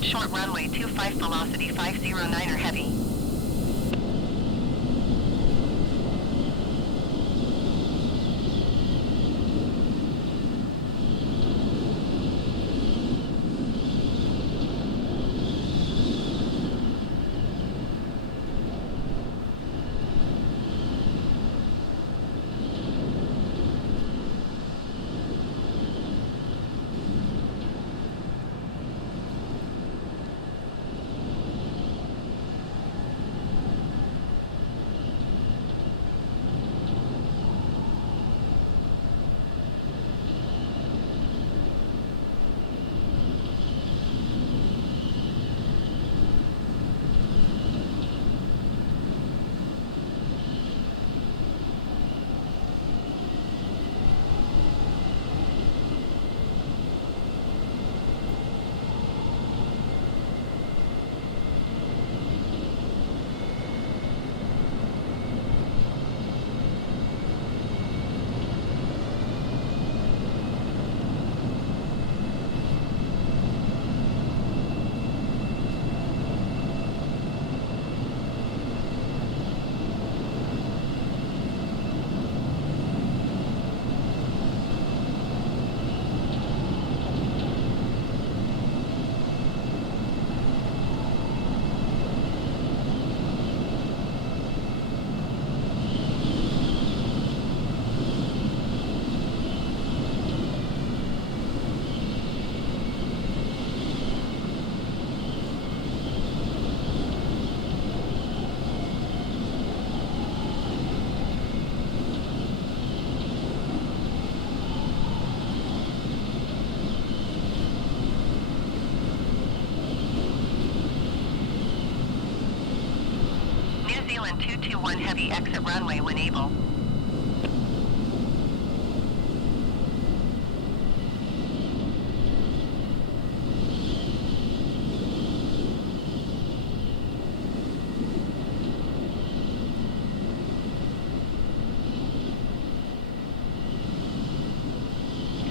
Hold short runway 25 velocity 509er heavy. New Zealand 221 heavy exit runway when able.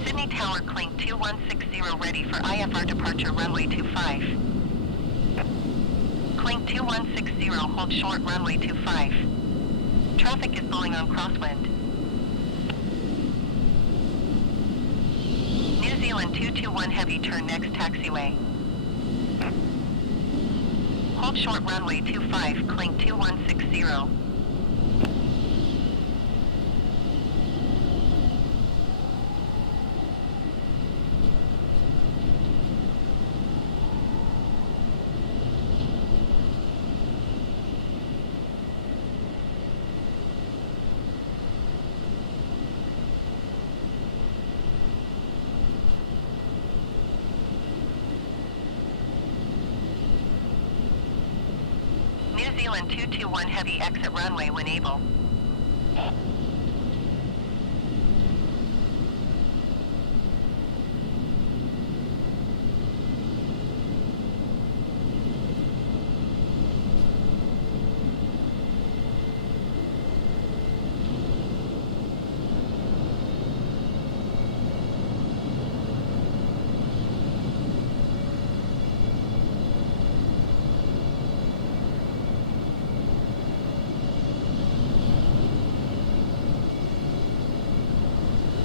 Sydney Tower Clink 2160 ready for IFR departure runway 25. Clink 2160, hold short runway 25. Traffic is blowing on crosswind. New Zealand 221 heavy, turn next taxiway. Hold short runway 25, Clink 2160. New Zealand 221 heavy exit runway when able.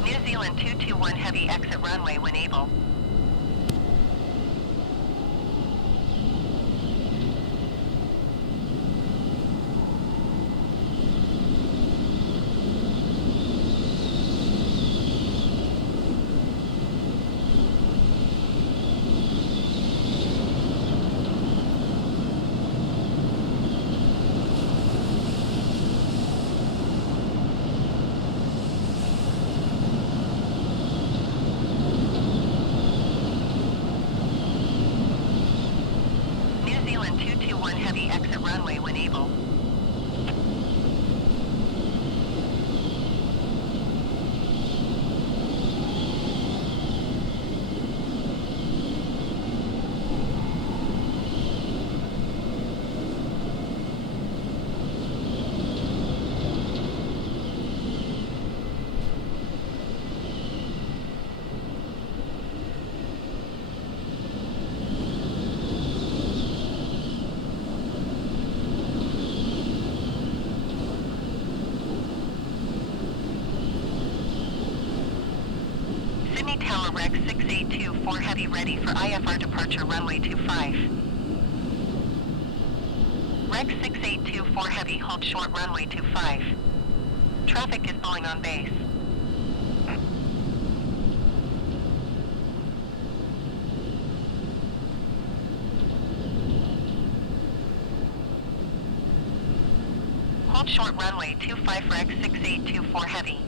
New Zealand 221 heavy exit runway when able. Sydney Tower Rex 6824 Heavy ready for IFR departure runway 25. Rex 6824 Heavy hold short runway 25. Traffic is pulling on base. Hold short runway 25 Rex 6824 Heavy.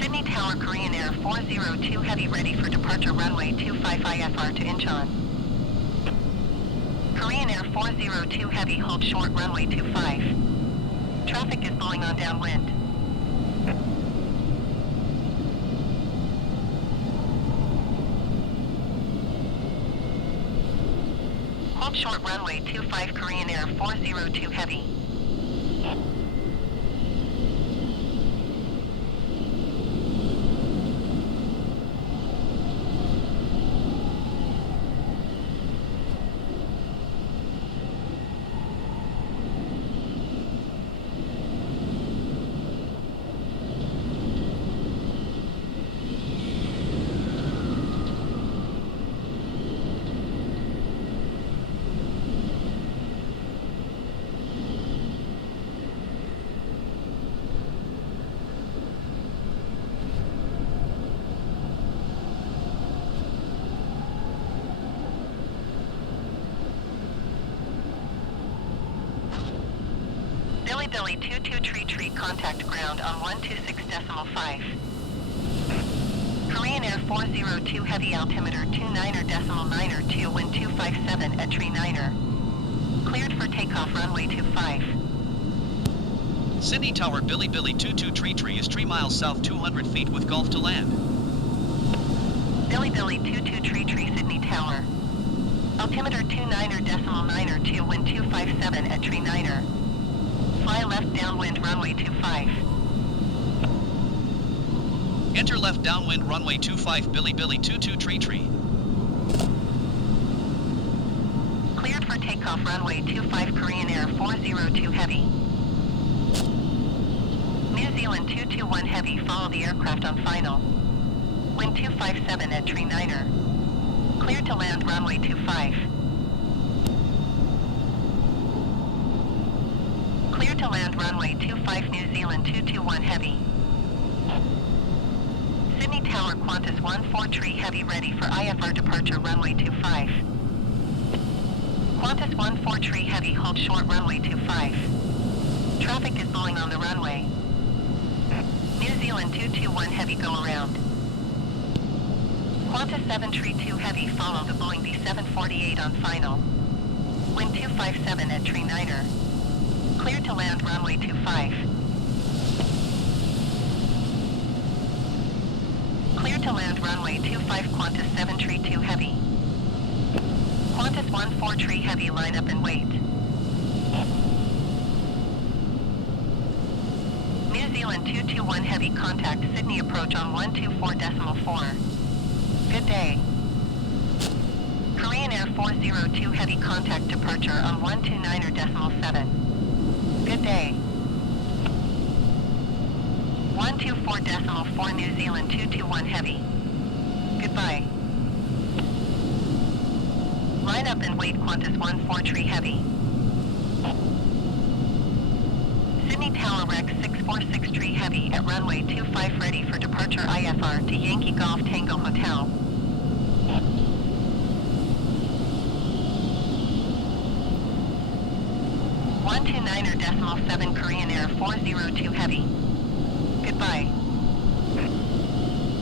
Sydney Tower Korean Air 402 Heavy ready for departure runway 25 IFR to Incheon. Korean Air 402 Heavy hold short runway 25. Traffic is blowing on downwind. Hold short runway 25 Korean Air 402 Heavy. Billy 22 Tree contact ground on 126.5. Korean Air 402 Heavy altimeter 29er.9er2 wind 257 at tree 9er. Cleared for takeoff runway 25. Sydney Tower Billy 22 Tree is 3 miles south 200 feet with Gulf to land. Billy 22 Tree Sydney Tower. Altimeter 29er.9er2 wind 257 at tree 9er. Fly left downwind runway 25. Enter left downwind runway 25 Billy 22 Tree. Cleared for takeoff runway 25 Korean Air 402 Heavy. New Zealand 221 Heavy follow the aircraft on final. Wind 257 at tree 9er. Cleared to land runway 25. Clear to land runway 25 New Zealand 221 Heavy. Sydney Tower Qantas 14 Tree Heavy ready for IFR departure runway 25. Qantas 14 Tree Heavy hold short runway 25. Traffic is blowing on the runway. New Zealand 221 Heavy go around. Qantas 7 Tree 2 Heavy follow the Boeing B748 on final. Wind 257 at tree 9er. Clear to land runway 25. Clear to land runway 25 Qantas 7 Tree 2 Heavy. Qantas 14 Tree Heavy line up and wait. New Zealand 221 Heavy contact Sydney approach on 124.4. Good day. Korean Air 402 Heavy contact departure on 129.7. Good day. 124.4 New Zealand 221 Heavy. Goodbye. Line up and wait Qantas 14 Tree Heavy. Sydney Tower Rex 646 Tree Heavy at runway 25 ready for departure IFR to Yankee Golf Tango Hotel. .7 Korean Air 402 Heavy. Goodbye.